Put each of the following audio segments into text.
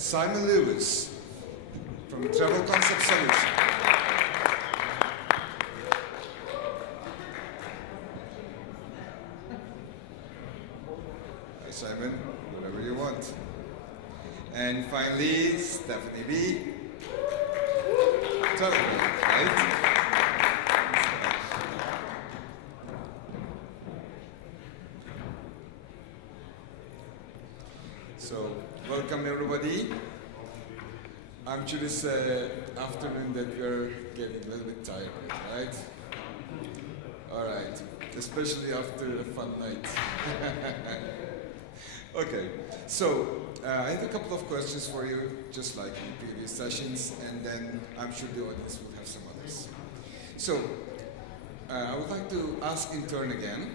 Simon Lewis from Travel Concept Solution. Hi Simon, whatever you want. And finally, Stephanie B. Travel, right? So, welcome everybody. I'm sure this afternoon that we're getting a little bit tired, right? All right, especially after a fun night. Okay, so I have a couple of questions for you, just like in previous sessions, and then I'm sure the audience will have some others. So, I would like to ask in turn again.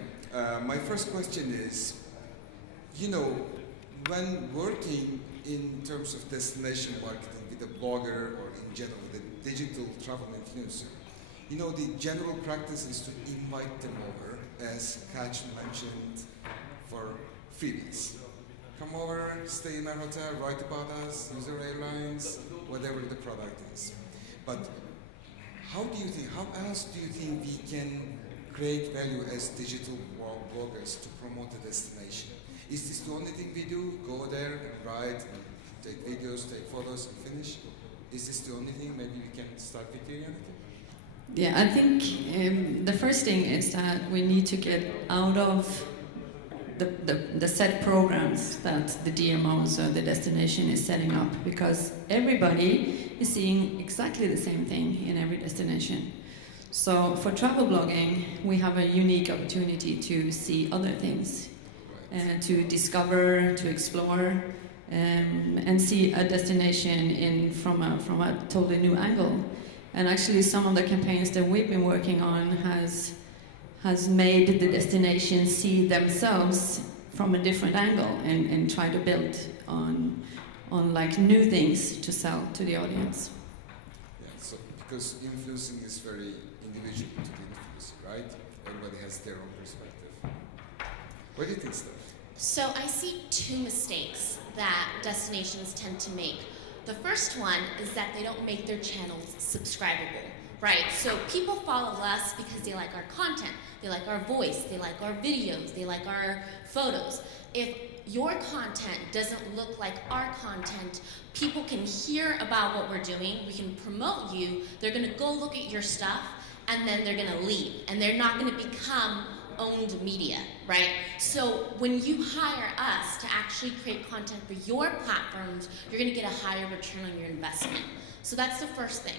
My first question is, you know, when working in terms of destination marketing with a blogger or in general with a digital travel influencer, you know, the general practice is to invite them over, as Catch mentioned, for freebies. Come over, stay in our hotel, write about us, use our airlines, whatever the product is. But how else do you think we can create value as digital bloggers to promote a destination? Is this the only thing we do? Go there and write, and take videos, take photos, and finish? Is this the only thing? Maybe we can start with you, Jannike? Yeah, I think the first thing is that we need to get out of the set programs that the DMOs or the destination is setting up, because everybody is seeing exactly the same thing in every destination. So for travel blogging, we have a unique opportunity to see other things. To discover, to explore, and see a destination from a totally new angle. And actually, some of the campaigns that we've been working on has made the destination see themselves from a different angle and try to build on like new things to sell to the audience. Yeah, so because influencing is very individual to the influencer, right? Everybody has their own perspective. What do you think, Steph? So I see two mistakes that destinations tend to make. The first one is that they don't make their channels subscribable, right? So people follow us because they like our content, they like our voice, they like our videos, they like our photos. If your content doesn't look like our content, people can hear about what we're doing, we can promote you, they're gonna go look at your stuff, and then they're gonna leave, and they're not gonna become owned media, right? So when you hire us to actually create content for your platforms, you're gonna get a higher return on your investment. So that's the first thing.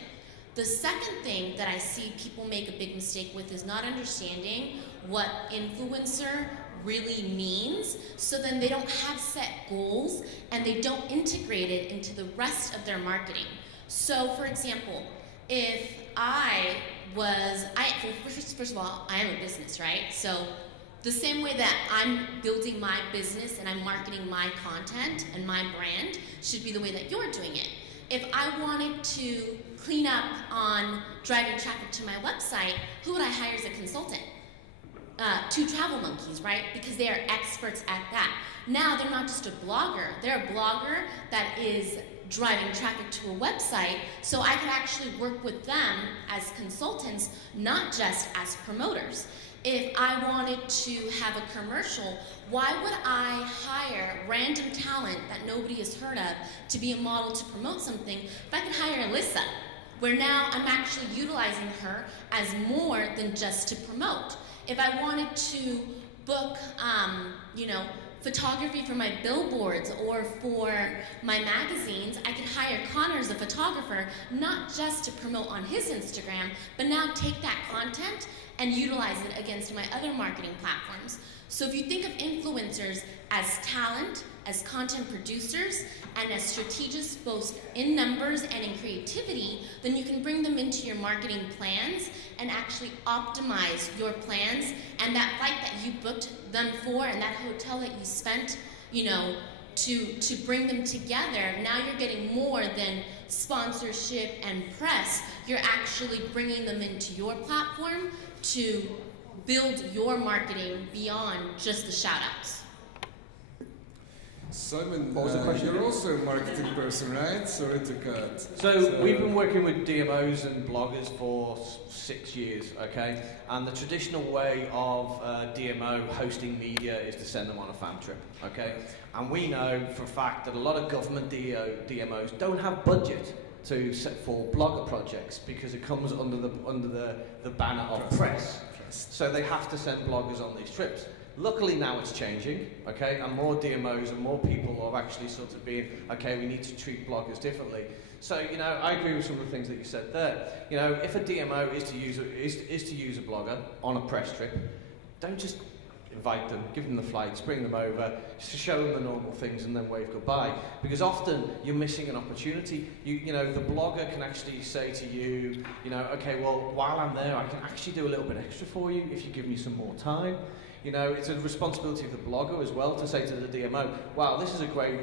The second thing that I see people make a big mistake with is not understanding what influencer really means, so then they don't have set goals and they don't integrate it into the rest of their marketing. So for example, if first of all, I am a business, right? So the same way that I'm building my business and I'm marketing my content and my brand should be the way that you're doing it. If I wanted to clean up on driving traffic to my website, who would I hire as a consultant? Two travel monkeys, right? Because they are experts at that. Now they're not just a blogger, they're a blogger that is driving traffic to a website, so I could actually work with them as consultants, not just as promoters. If I wanted to have a commercial, why would I hire random talent that nobody has heard of to be a model to promote something if I could hire Alyssa, where now I'm actually utilizing her as more than just to promote? If I wanted to book, photography for my billboards or for my magazines, I could hire Connor as a photographer, not just to promote on his Instagram, but now take that content and utilize it against my other marketing platforms. So if you think of influencers as talent, as content producers, and as strategists both in numbers and in creativity, then you can bring them into your marketing plans and actually optimize your plans, and that flight that you booked them for and that hotel that you spent, to bring them together. Now you're getting more than sponsorship and press. You're actually bringing them into your platform to build your marketing beyond just the shout outs. Simon, what was the question? You're also a marketing person, right? Sorry to cut. So we've been working with DMOs and bloggers for 6 years, okay? And the traditional way of DMO hosting media is to send them on a fam trip, okay? And we know for a fact that a lot of government DMOs don't have budget for blogger projects because it comes under the banner of press. So they have to send bloggers on these trips. Luckily now it's changing, okay, and more DMOs and more people are actually sort of being, okay, we need to treat bloggers differently. So, you know, I agree with some of the things that you said there. You know, if a DMO is to use a blogger on a press trip, don't just invite them, give them the flights, bring them over, just to show them the normal things and then wave goodbye. Because often you're missing an opportunity. You know, the blogger can actually say to you, you know, okay, well, while I'm there, I can actually do a little bit extra for you if you give me some more time. You know, it's a responsibility of the blogger as well to say to the DMO, wow, this is a great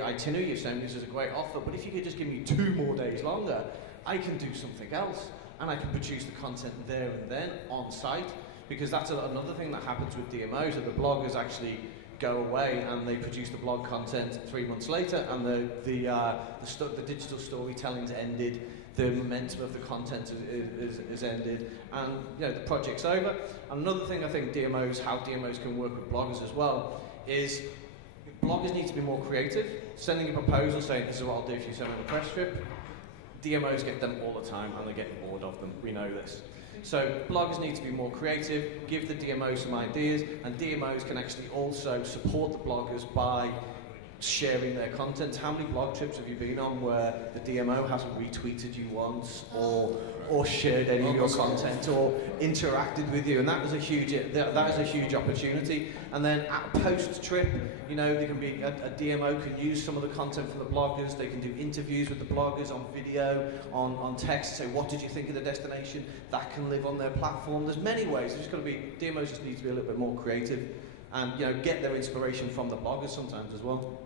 itinerary you've sent me, this is a great offer, but if you could just give me 2 more days longer, I can do something else, and I can produce the content there and then, on site, because that's another thing that happens with DMOs, that the bloggers actually go away and they produce the blog content 3 months later, and the digital storytelling's ended, the momentum of the content is ended, and you know, the project's over. And another thing I think how DMOs can work with bloggers as well, is bloggers need to be more creative. Sending a proposal saying, this is what I'll do if you send me a press trip, DMOs get them all the time and they get bored of them, we know this. So bloggers need to be more creative, give the DMO some ideas, and DMOs can actually also support the bloggers by sharing their content. How many blog trips have you been on where the DMO hasn't retweeted you once or shared any of your content or interacted with you? And that is a huge opportunity. And then at a post-trip, you know, there can be a DMO can use some of the content from the bloggers. They can do interviews with the bloggers on video, on text, say, what did you think of the destination? That can live on their platform. There's many ways. There's just got to be, DMOs just need to be a little bit more creative and, you know, get their inspiration from the bloggers sometimes as well.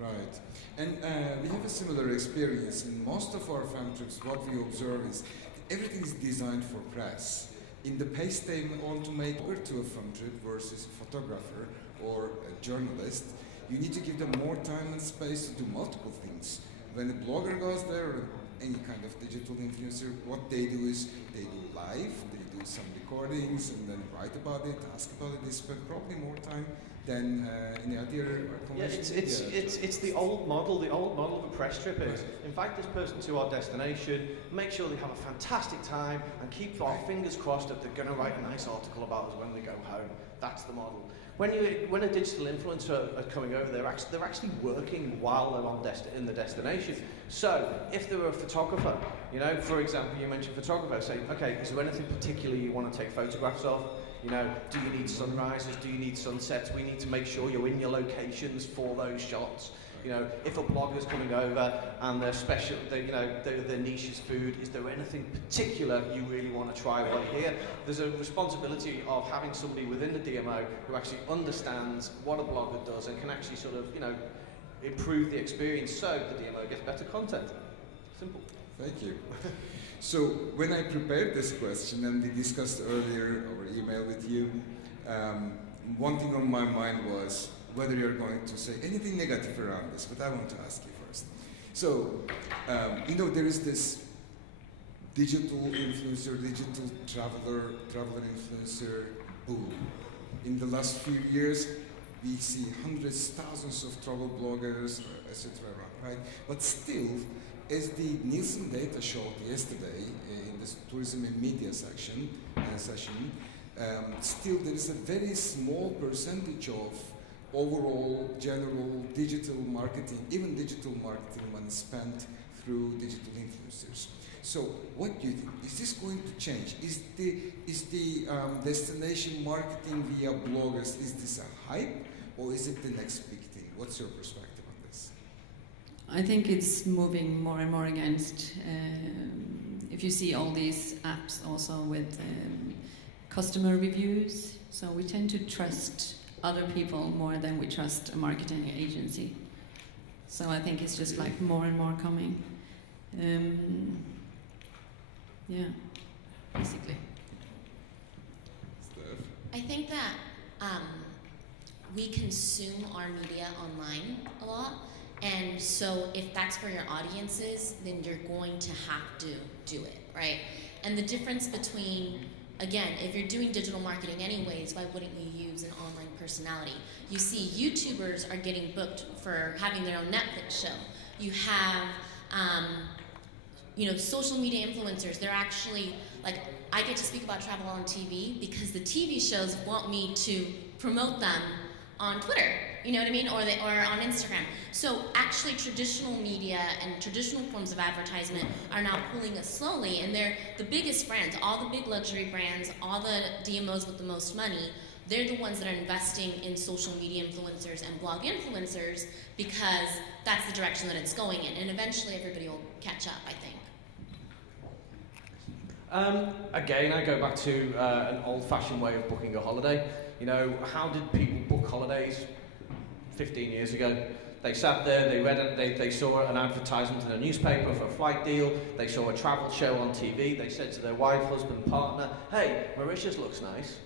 Right. And we have a similar experience. In most of our fam trips, what we observe is everything is designed for press. In the pace they want to make over to a fam trip versus a photographer or a journalist, you need to give them more time and space to do multiple things. When a blogger goes there, or any kind of digital influencer, what they do is they do live, they do some recordings and then write about it, ask about it. They spend probably more time than any other convention. It's the old model. The old model of a press trip is invite this person to our destination, make sure they have a fantastic time, and keep our fingers crossed that they're going to write a nice article about us when they go home. That's the model. When a digital influencer are coming over, they're actually working while they're in the destination. So if they're a photographer, you know, for example, you mentioned photographer, say, okay, is there anything particular you want to take photographs of? You know, do you need sunrises? Do you need sunsets? We need to make sure you're in your locations for those shots. You know, if a blogger's coming over and their special, their niche is food, is there anything particular you really want to try while you're here? There's a responsibility of having somebody within the DMO who actually understands what a blogger does and can actually sort of, you know, improve the experience so the DMO gets better content. Simple. Thank you. So when I prepared this question and we discussed earlier over email with you, one thing on my mind was whether you're going to say anything negative around this, but I want to ask you first. So, you know, there is this digital influencer, digital traveler influencer boom. In the last few years, we see hundreds, thousands of travel bloggers, etc. right? But still, as the Nielsen data showed yesterday in the tourism and media session, still there is a very small percentage of overall general digital marketing, even digital marketing money spent through digital influencers. So what do you think? Is this going to change? Is the destination marketing via bloggers, is this a hype or is it the next big thing? What's your perspective? I think it's moving more and more against, if you see all these apps also with customer reviews, so we tend to trust other people more than we trust a marketing agency. So I think it's just like more and more coming. Yeah, basically. I think that we consume our media online a lot. And so if that's where your audience is, then you're going to have to do it, right? And the difference between, again, if you're doing digital marketing anyways, why wouldn't you use an online personality? You see YouTubers are getting booked for having their own Netflix show. You have, you know, social media influencers. They're actually, like, I get to speak about travel on TV because the TV shows want me to promote them on Twitter, you know what I mean, or on Instagram. So actually traditional media and traditional forms of advertisement are now pulling us slowly, and they're the biggest brands, all the big luxury brands, all the DMOs with the most money, they're the ones that are investing in social media influencers and blog influencers because that's the direction that it's going in, and eventually everybody will catch up, I think. Again, I go back to an old-fashioned way of booking a holiday. You know, how did people book holidays 15 years ago? They sat there, they read it, they saw an advertisement in a newspaper for a flight deal, they saw a travel show on TV, they said to their wife, husband, partner, hey, Mauritius looks nice.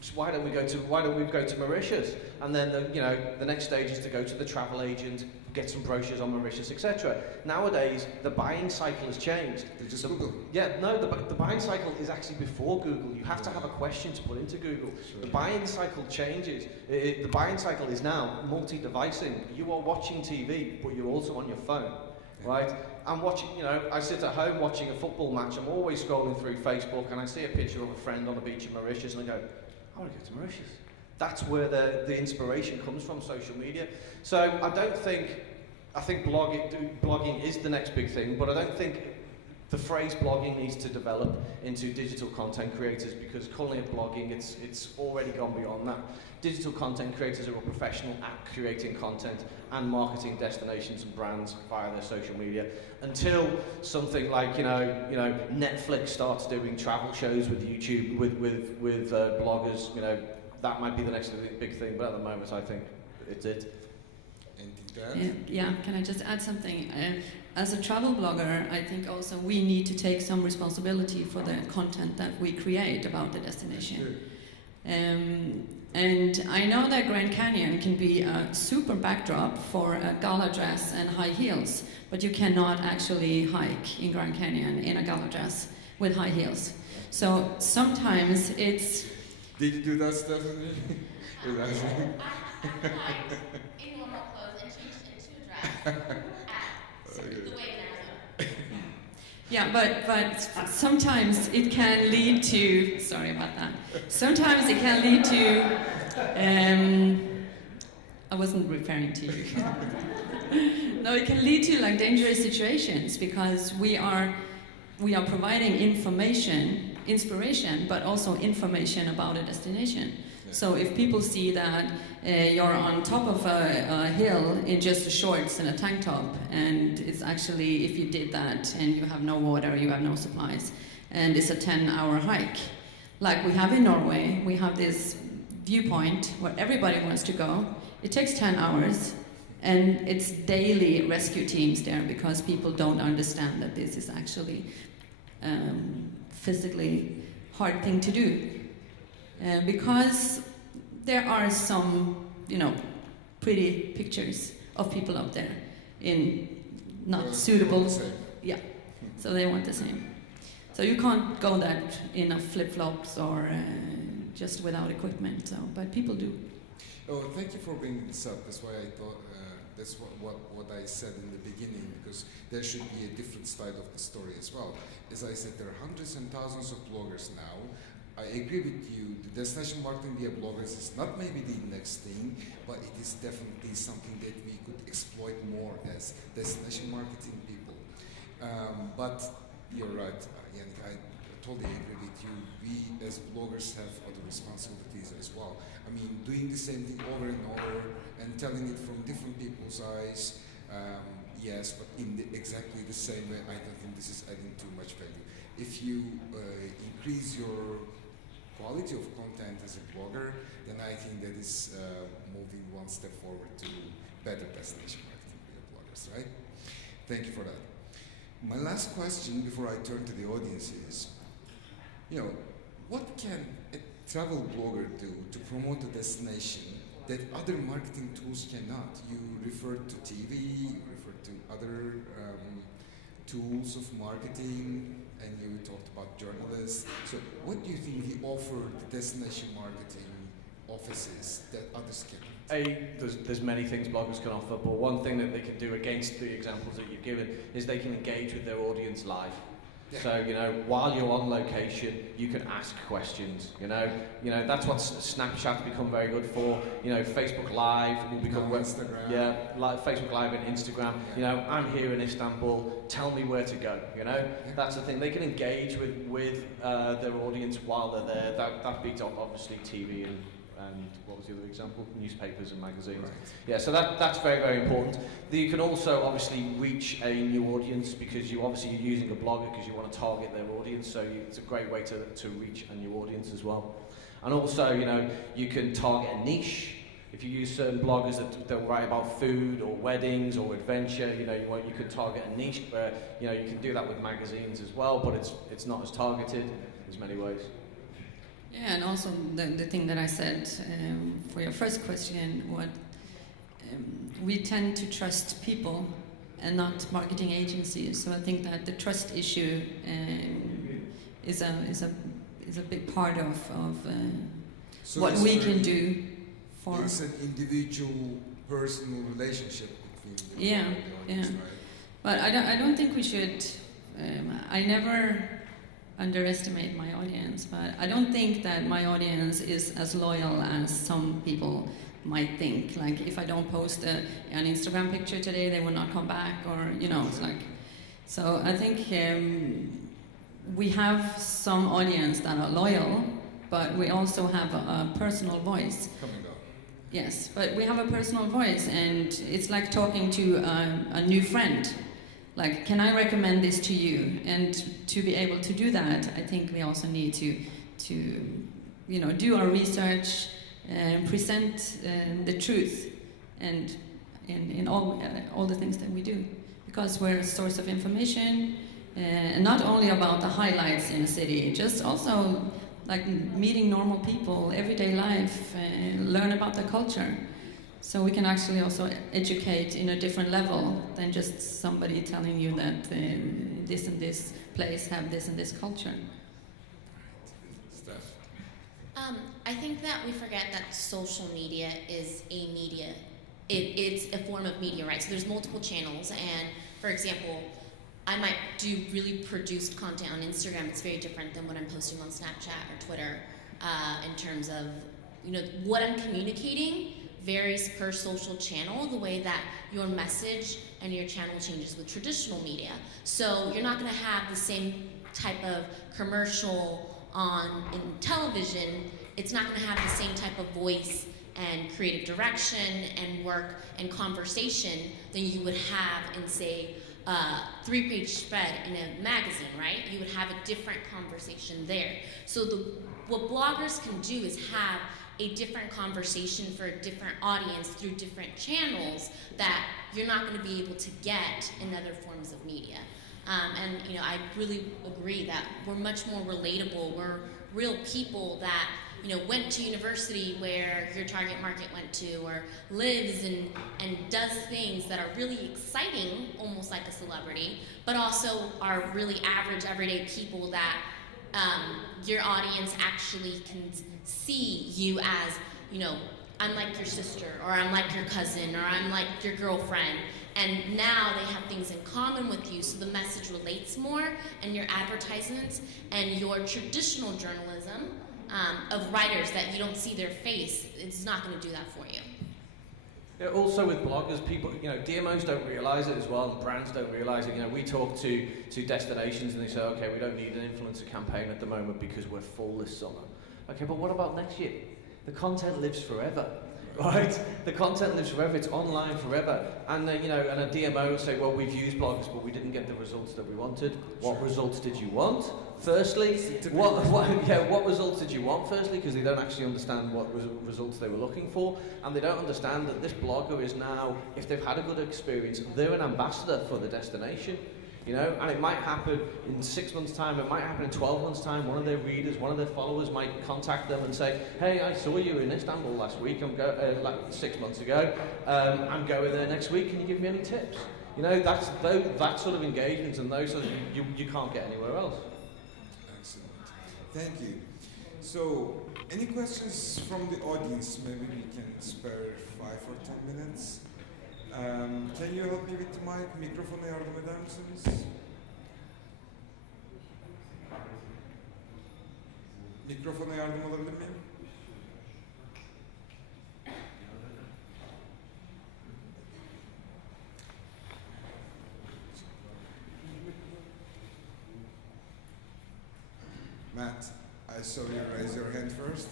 So why don't we go to Mauritius? And then the next stage is to go to the travel agent, get some brochures on Mauritius, etc. Nowadays, the buying cycle has changed. They just Google. Yeah, no, the buying cycle is actually before Google. You have to have a question to put into Google. Sure. The buying cycle changes. The buying cycle is now multi-devicing. You are watching TV, but you're also on your phone, right? I'm watching, you know, I sit at home watching a football match. I'm always scrolling through Facebook, and I see a picture of a friend on the beach in Mauritius, and I go, I want to go to Mauritius. That's where the inspiration comes from, social media. So I think blogging is the next big thing, but I don't think the phrase blogging needs to develop into digital content creators, because calling it blogging, it's already gone beyond that. Digital content creators are all professional at creating content and marketing destinations and brands via their social media. Until something like Netflix starts doing travel shows with YouTube with bloggers, you know, that might be the next big thing. But at the moment, I think it's it. Yeah, can I just add something? As a travel blogger, I think also we need to take some responsibility for the content that we create about the destination. And I know that Grand Canyon can be a super backdrop for a gala dress and high heels, but you cannot actually hike in Grand Canyon in a gala dress with high heels. So sometimes it's... Did you do that, Stephanie? I hiked in normal clothes and changed into a dress at the way in Arizona. Yeah, but sometimes it can lead to, sorry about that, sometimes it can lead to, I wasn't referring to you. No, it can lead to like dangerous situations because we are providing information, inspiration, but also information about a destination. So if people see that you're on top of a hill in just shorts and a tank top, and it's actually, if you did that and you have no water, you have no supplies, and it's a 10-hour hike, like we have in Norway, we have this viewpoint where everybody wants to go. It takes 10 hours, and it's daily rescue teams there because people don't understand that this is actually physically hard thing to do. Because there are some, pretty pictures of people up there in not suitable. Yeah, so they want the same. So you can't go that in a flip-flops or just without equipment. So, but people do. Oh, thank you for bringing this up. That's why I thought that's what I said in the beginning, because there should be a different side of the story as well. As I said, there are hundreds and thousands of bloggers now. I agree with you, the destination marketing via bloggers is not maybe the next thing, but it is definitely something that we could exploit more as destination marketing people. But you're right, Jannicke, I totally agree with you. We as bloggers have other responsibilities as well. I mean, doing the same thing over and over and telling it from different people's eyes, yes, but in exactly the same way, I don't think this is adding too much value. If you increase your quality of content as a blogger, then I think that is moving one step forward to better destination marketing via bloggers, right? Thank you for that. My last question before I turn to the audience is, what can a travel blogger do to promote a destination that other marketing tools cannot. You referred to TV, you referred to other tools of marketing, and you talked about journalists. So what do you think we offer the destination marketing offices that others can't? There's many things bloggers can offer, but one thing that they can do against the examples that you've given is they can engage with their audience live. Yeah. So, you know, while you're on location, you can ask questions, you know, that's what Snapchat's become very good for. You know, Facebook Live will become Instagram. Yeah, like Facebook Live and Instagram. Yeah. You know, I'm here in Istanbul, tell me where to go, you know? Yeah. That's the thing, they can engage with their audience while they're there. That beats up obviously TV and what was the other example? Newspapers and magazines. Right. Yeah, so that's very, very important. You can also obviously reach a new audience because you're using a blogger because you want to target their audience, so it's a great way to reach a new audience as well. And also, you know, you can target a niche. If you use certain bloggers that write about food or weddings or adventure, you know, you could target a niche, where, you know, you can do that with magazines as well, but it's not as targeted. There's many ways. Yeah, and also the thing that I said for your first question, we tend to trust people and not marketing agencies. So I think that the trust issue is a big part of so what we can do for. It's an individual, personal relationship between the audience, right? But I don't think we should. I never underestimate my audience, but I don't think that my audience is as loyal as some people might think. Like, if I don't post an Instagram picture today, they will not come back, or, you know, it's like. So I think we have some audience that are loyal, but we also have a personal voice. Coming up. Yes, but we have a personal voice, and it's like talking to a new friend. Like, can I recommend this to you? And to be able to do that, I think we also need to you know, do our research and present the truth, and in all the things that we do, because we're a source of information, and not only about the highlights in a city, just also like meeting normal people, everyday life, learn about the culture. So we can actually also educate in a different level than just somebody telling you that this and this place have this and this culture. Steph? I think that we forget that social media is a media. It's a form of media, right? So there's multiple channels, and for example, I might do really produced content on Instagram. It's very different than what I'm posting on Snapchat or Twitter in terms of, you know, what I'm communicating varies per social channel, the way that your message and your channel changes with traditional media. So you're not going to have the same type of commercial in television. It's not going to have the same type of voice and creative direction and work and conversation than you would have in, say, a 3-page spread in a magazine, right? You would have a different conversation there. So what bloggers can do is have a different conversation for a different audience through different channels that you're not going to be able to get in other forms of media. And, you know, I really agree that we're much more relatable. We're real people that, you know, went to university where your target market went to, or lives and does things that are really exciting, almost like a celebrity, but also are really average, everyday people that your audience actually can see you as, you know, I'm like your sister, or I'm like your cousin, or I'm like your girlfriend. And now they have things in common with you, so the message relates more, and your advertisements and your traditional journalism of writers that you don't see their face, it's not going to do that for you. Yeah, also with bloggers, people, you know, DMOs don't realise it as well, and brands don't realise it. You know, we talk to destinations and they say, okay, we don't need an influencer campaign at the moment because we're full this summer. Okay, but what about next year? The content lives forever, right? The content lives forever. It's online forever. And you know, and a DMO will say, well, we've used bloggers, but we didn't get the results that we wanted. What results did you want? Firstly, what results did you want? Firstly, because they don't actually understand what results they were looking for, and they don't understand that this blogger is now, if they've had a good experience, they're an ambassador for the destination. You know, and it might happen in 6 months' time, it might happen in 12 months' time. One of their readers, one of their followers might contact them and say, hey, I saw you in Istanbul last week, like 6 months ago, I'm going there next week, can you give me any tips? You know, that sort of engagement and those sort of, you can't get anywhere else. Excellent. Thank you. So, any questions from the audience? Maybe we can spare 5 or 10 minutes. Can you help me with the mic? Mikrofona yardım eder misiniz? Mikrofona yardım alabilir miyim? Matt, I saw you raise your hand first.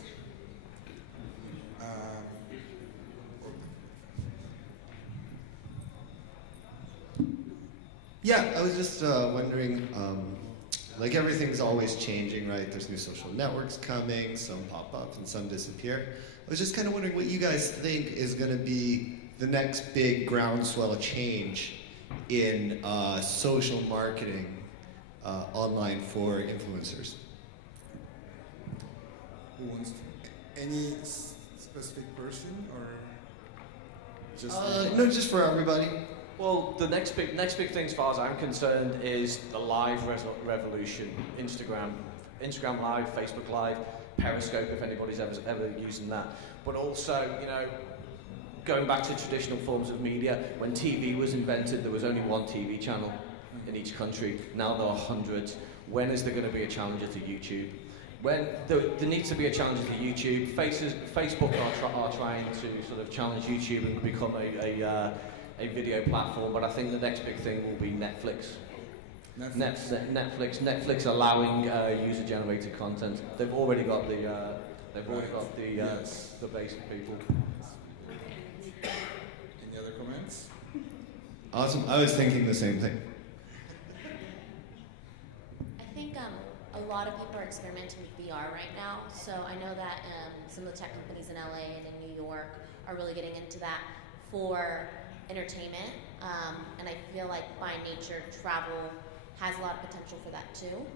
Yeah, I was just wondering, like everything's always changing, right? There's new social networks coming, some pop up and some disappear. I was just kind of wondering what you guys think is going to be the next big groundswell of change in social marketing online for influencers. Who wants to, any specific person or just? No, just for everybody. Well, the next big thing, as far as I'm concerned, is the live revolution. Instagram Live, Facebook Live, Periscope, if anybody's ever using that. But also, you know, going back to traditional forms of media, when TV was invented, there was only one TV channel in each country. Now there are hundreds. When is there going to be a challenger to YouTube? When there needs to be a challenger to YouTube. Facebook are trying to sort of challenge YouTube and become a video platform, but I think the next big thing will be Netflix. Netflix allowing user-generated content. They've already got the Yes. the base of people. Any other comments? Awesome. I was thinking the same thing. I think a lot of people are experimenting with VR right now. So I know that some of the tech companies in LA and in New York are really getting into that for entertainment. And I feel like by nature, travel has a lot of potential for that too.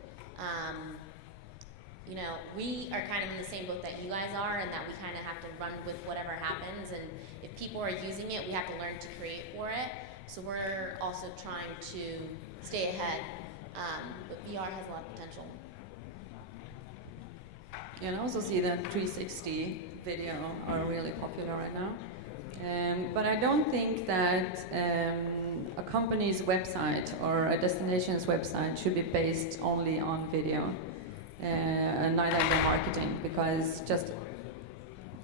You know, we are kind of in the same boat that you guys are, and that we kind of have to run with whatever happens. And if people are using it, we have to learn to create for it. So we're also trying to stay ahead. But VR has a lot of potential. You can also see that 360 video are really popular right now. But I don't think that a company's website or a destination's website should be based only on video, and neither the marketing, because just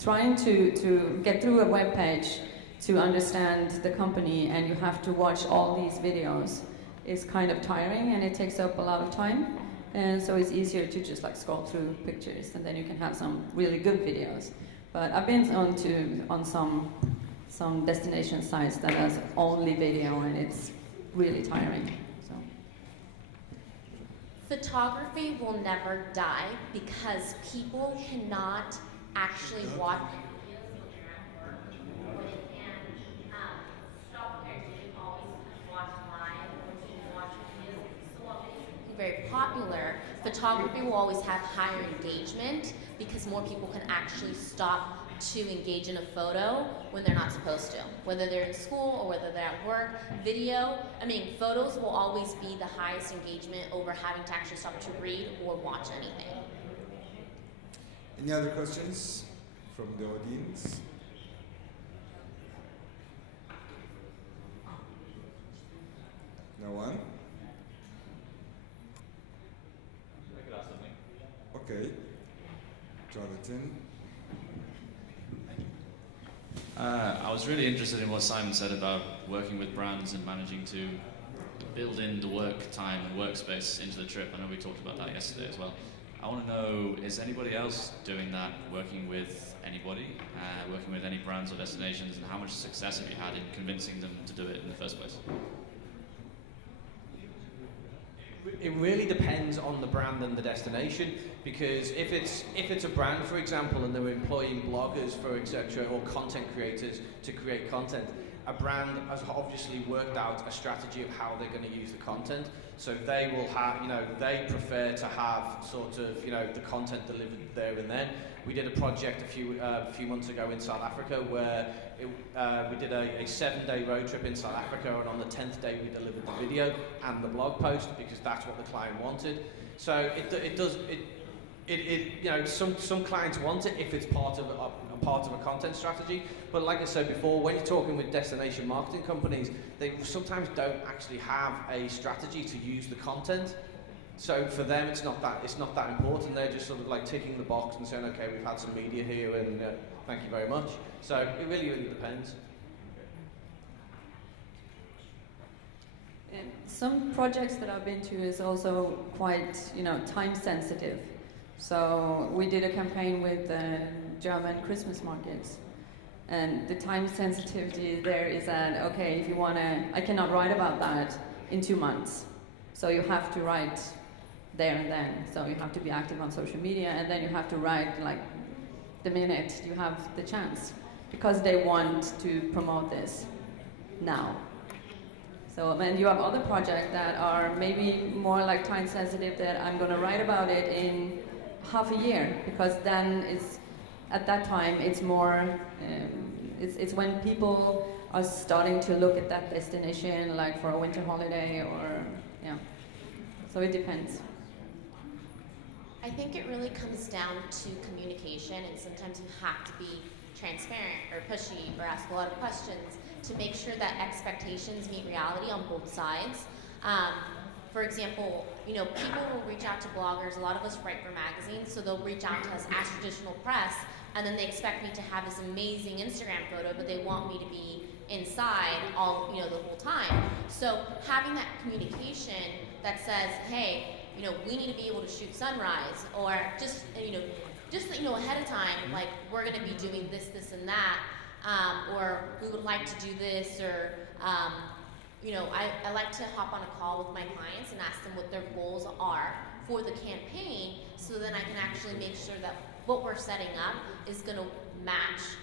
trying to get through a web page to understand the company and you have to watch all these videos is kind of tiring, and it takes up a lot of time. And so it's easier to just like scroll through pictures, and then you can have some really good videos. But I've been on some destination sites that has only video, and it's really tiring. So. Photography will never die because people cannot actually watch. Very popular, photography will always have higher engagement because more people can actually stop to engage in a photo when they're not supposed to. Whether they're in school or whether they're at work, photos will always be the highest engagement over having to actually stop to read or watch anything. Any other questions from the audience? No one? Okay. Jonathan? I was really interested in what Simon said about working with brands and managing to build in the work time and workspace into the trip. I know we talked about that yesterday as well. I want to know, is anybody else doing that, working with anybody, working with any brands or destinations, and how much success have you had in convincing them to do it in the first place? It really depends on the brand and the destination, because if it's a brand, for example, and they're employing bloggers, for etc., or content creators to create content, a brand has obviously worked out a strategy of how they're going to use the content. So they will have, they prefer to have sort of, the content delivered there and then. We did a project a few months ago in South Africa where we did a 7-day road trip in South Africa, and on the 10th day we delivered the video and the blog post because that's what the client wanted. So some clients want it if it's part of a content strategy, but like I said before, when you're talking with destination marketing companies, they sometimes don't actually have a strategy to use the content. So for them, it's not that important. They're just sort of like ticking the box and saying, okay, we've had some media here, and thank you very much. So it really depends. And some projects that I've been to is also quite, time sensitive. So we did a campaign with German Christmas markets, and the time sensitivity there is that, okay, if you want to, I cannot write about that in 2 months. So you have to write there and then. So you have to be active on social media, and then you have to write like the minute you have the chance, because they want to promote this now. So, and you have other projects that are maybe more like time sensitive, that I'm going to write about it in half a year, because then at that time it's more, it's when people are starting to look at that destination, like for a winter holiday, or so it depends. I think it really comes down to communication, and sometimes you have to be transparent or pushy or ask a lot of questions to make sure that expectations meet reality on both sides. For example, people will reach out to bloggers. A lot of us write for magazines, so they'll reach out to us as traditional press, and then they expect me to have this amazing Instagram photo, but they want me to be inside all, the whole time. So having that communication that says, hey, we need to be able to shoot sunrise, or just ahead of time, like, we're going to be doing this, this, and that, or we would like to do this, or I like to hop on a call with my clients and ask them what their goals are for the campaign, so then I can actually make sure that what we're setting up is going to match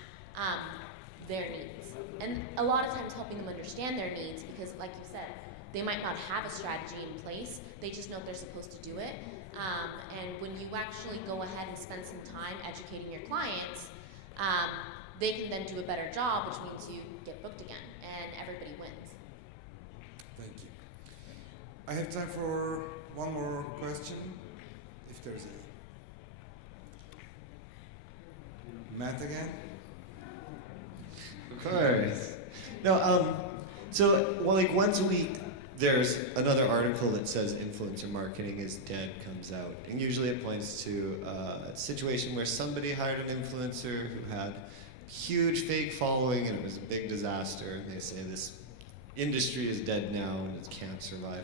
their needs. And a lot of times helping them understand their needs, because like you said, they might not have a strategy in place, they just know they're supposed to do it. And when you actually go ahead and spend some time educating your clients, they can then do a better job, which means you get booked again, and everybody wins. Thank you. I have time for one more question, if there's any. Matt again? Of course. No, so, once a week, there's another article that says influencer marketing is dead comes out. And usually it points to a situation where somebody hired an influencer who had huge fake following, and it was a big disaster. And they say this industry is dead now and it can't survive.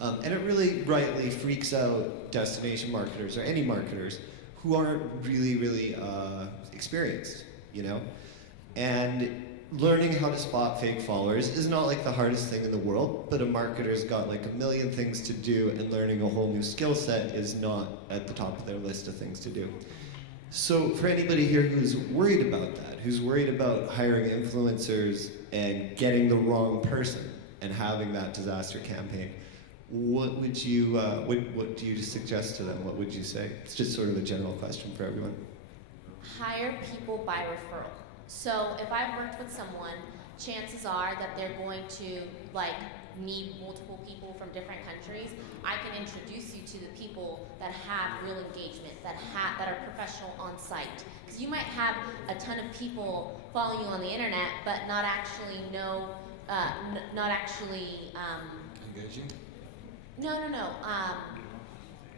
And it really rightly freaks out destination marketers, or any marketers, who aren't really experienced, And learning how to spot fake followers is not like the hardest thing in the world, but a marketer's got like a million things to do, and learning a whole new skill set is not at the top of their list of things to do. So for anybody here who's worried about that, who's worried about hiring influencers and getting the wrong person and having that disaster campaign, what would you, what do you suggest to them? What would you say? It's just sort of a general question for everyone. Hire people by referral. So if I've worked with someone, chances are that they're going to need multiple people from different countries. I can introduce you to the people that have real engagement, that are professional on site. Because you might have a ton of people following you on the internet, but not actually Engaging? No.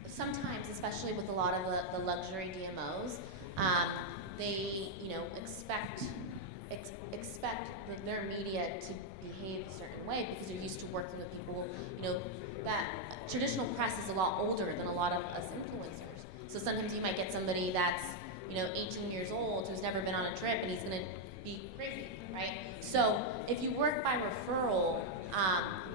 Sometimes, especially with a lot of the luxury DMOs, they expect their media to behave a certain way because they're used to working with people. That traditional press is a lot older than a lot of us influencers. So sometimes you might get somebody that's 18 years old who's never been on a trip, and he's going to be crazy, right? So if you work by referral,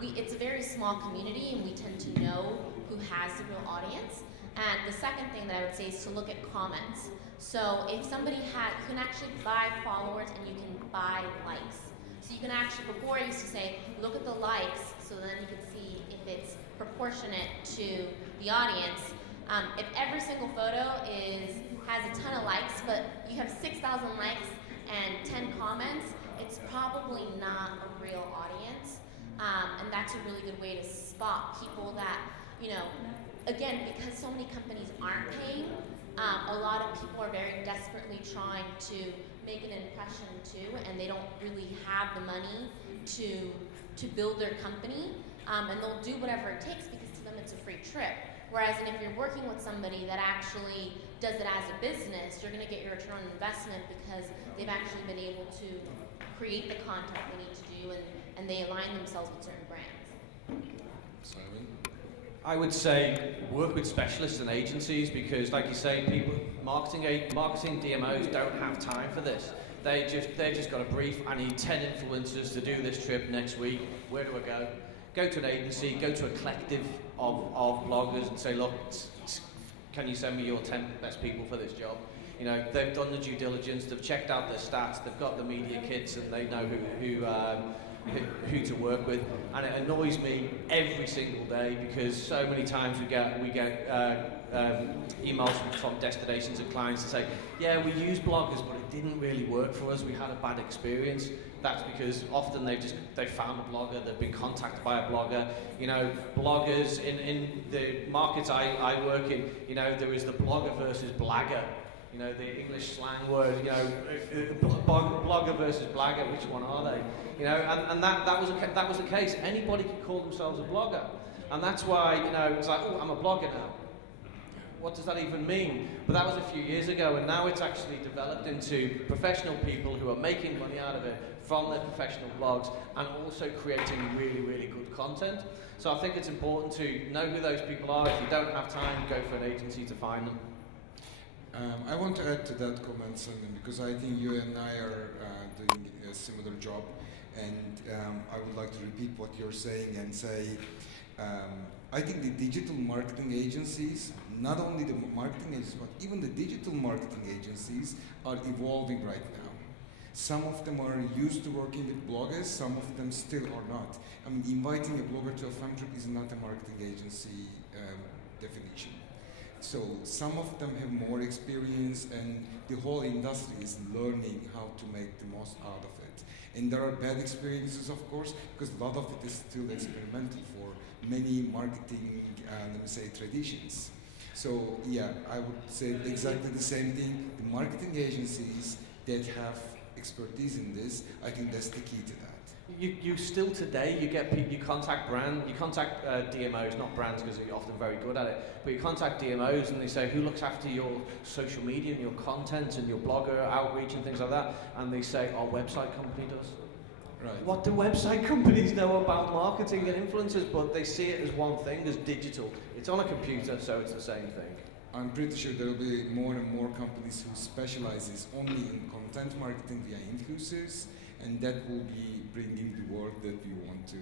it's a very small community, and we tend to know who has the real audience. And the second thing that I would say is to look at comments. So if somebody you can actually buy followers and you can buy likes. So you can actually, before I used to say, look at the likes, so then you can see if it's proportionate to the audience. If every single photo has a ton of likes, but you have 6,000 likes and 10 comments, it's probably not a real audience. And that's a really good way to spot people that, you know, again, because so many companies aren't paying, a lot of people are very desperately trying to make an impression too, and they don't really have the money to build their company, and they'll do whatever it takes because to them it's a free trip. Whereas if you're working with somebody that actually does it as a business, you're going to get your return on investment because they've actually been able to create the content they need to do, and they align themselves with certain brands. Simon? I would say work with specialists and agencies because, like you say, marketing DMOs don't have time for this. They've just got a brief. I need 10 influencers to do this trip next week. Where do I go? Go to an agency, go to a collective of bloggers and say, look, can you send me your 10 best people for this job? You know, they've done the due diligence, they've checked out their stats, they've got the media kits, and they know who to work with. And it annoys me every single day because so many times we get emails from destinations and clients to say, yeah, we use bloggers, but it didn't really work for us. We had a bad experience. That's because often they've found a blogger, they've been contacted by a blogger. You know, bloggers in the markets I work in, you know, there is the blogger versus blagger. You know, the English slang word, you know, blogger versus blagger, which one are they? You know, and that was the case. Anybody could call themselves a blogger. And that's why, you know, it's like, oh, I'm a blogger now. What does that even mean? But that was a few years ago, and now it's actually developed into professional people who are making money out of it from their professional blogs and also creating really, really good content. So I think it's important to know who those people are. If you don't have time, go for an agency to find them. I want to add to that comment, Simon, because I think you and I are doing a similar job, and I would like to repeat what you're saying and say, I think the digital marketing agencies, not only the marketing agencies, but even the digital marketing agencies are evolving right now. Some of them are used to working with bloggers, some of them still are not. I mean, inviting a blogger to a fan trip is not a marketing agency definition. So some of them have more experience, and the whole industry is learning how to make the most out of it. And there are bad experiences, of course, because a lot of it is still experimental for many marketing, let me say, traditions. So yeah, I would say exactly the same thing. The marketing agencies that have expertise in this, I think that's the key to that. You still today, you contact DMOs, not brands because they're often very good at it, but you contact DMOs and they say, who looks after your social media and your content and your blogger outreach and things like that? And they say, our website company does. Right. What do website companies know about marketing and influencers? But they see it as one thing, as digital. It's on a computer, so it's the same thing. I'm pretty sure there will be more and more companies who specializes only in content marketing via influencers, and that will be bringing the world that we want to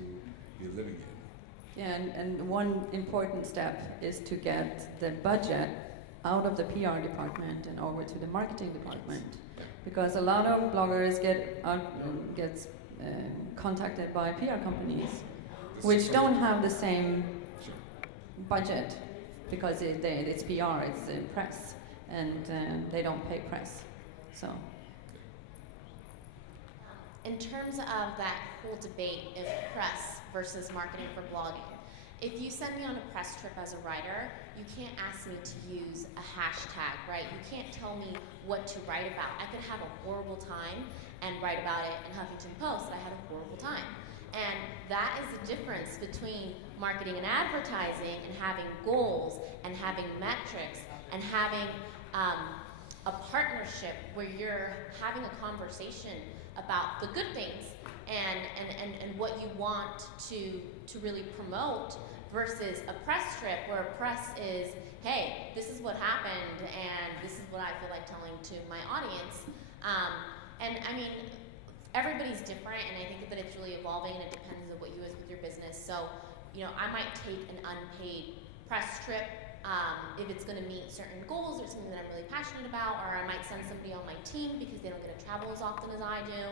be living in. Yeah, and one important step is to get the budget out of the PR department and over to the marketing department, because a lot of bloggers get contacted by PR companies, which don't have the same budget, because it's PR, it's press, and they don't pay press. So. In terms of that whole debate of press versus marketing for blogging, if you send me on a press trip as a writer, you can't ask me to use a hashtag, right? You can't tell me what to write about. I could have a horrible time and write about it in Huffington Post that I had a horrible time. And that is the difference between marketing and advertising and having goals and having metrics and having a partnership where you're having a conversation about the good things and what you want to really promote, versus a press trip where a press is, hey, this is what happened and this is what I feel like telling to my audience. And I mean, everybody's different, and I think that it's really evolving, and it depends on what you do with your business. So, you know, I might take an unpaid press trip if it's going to meet certain goals or something that I'm really passionate about, or I might send somebody on my team because they don't get to travel as often as I do.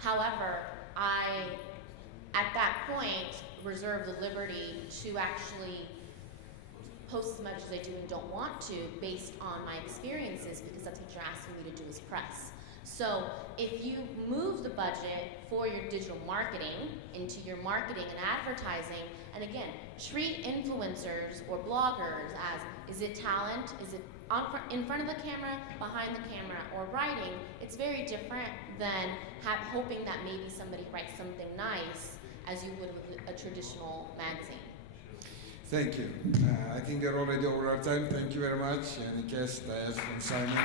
However, I, at that point, reserve the liberty to actually post as much as I do and don't want to based on my experiences, because that's what you're asking me to do as press. So if you move the budget for your digital marketing into your marketing and advertising, and again, treat influencers or bloggers as, is it talent, is it in front of the camera, behind the camera, or writing, it's very different than hoping that maybe somebody writes something nice as you would with a traditional magazine. Thank you. I think we're already over our time. Thank you very much, Jannike, Steph, and Simon.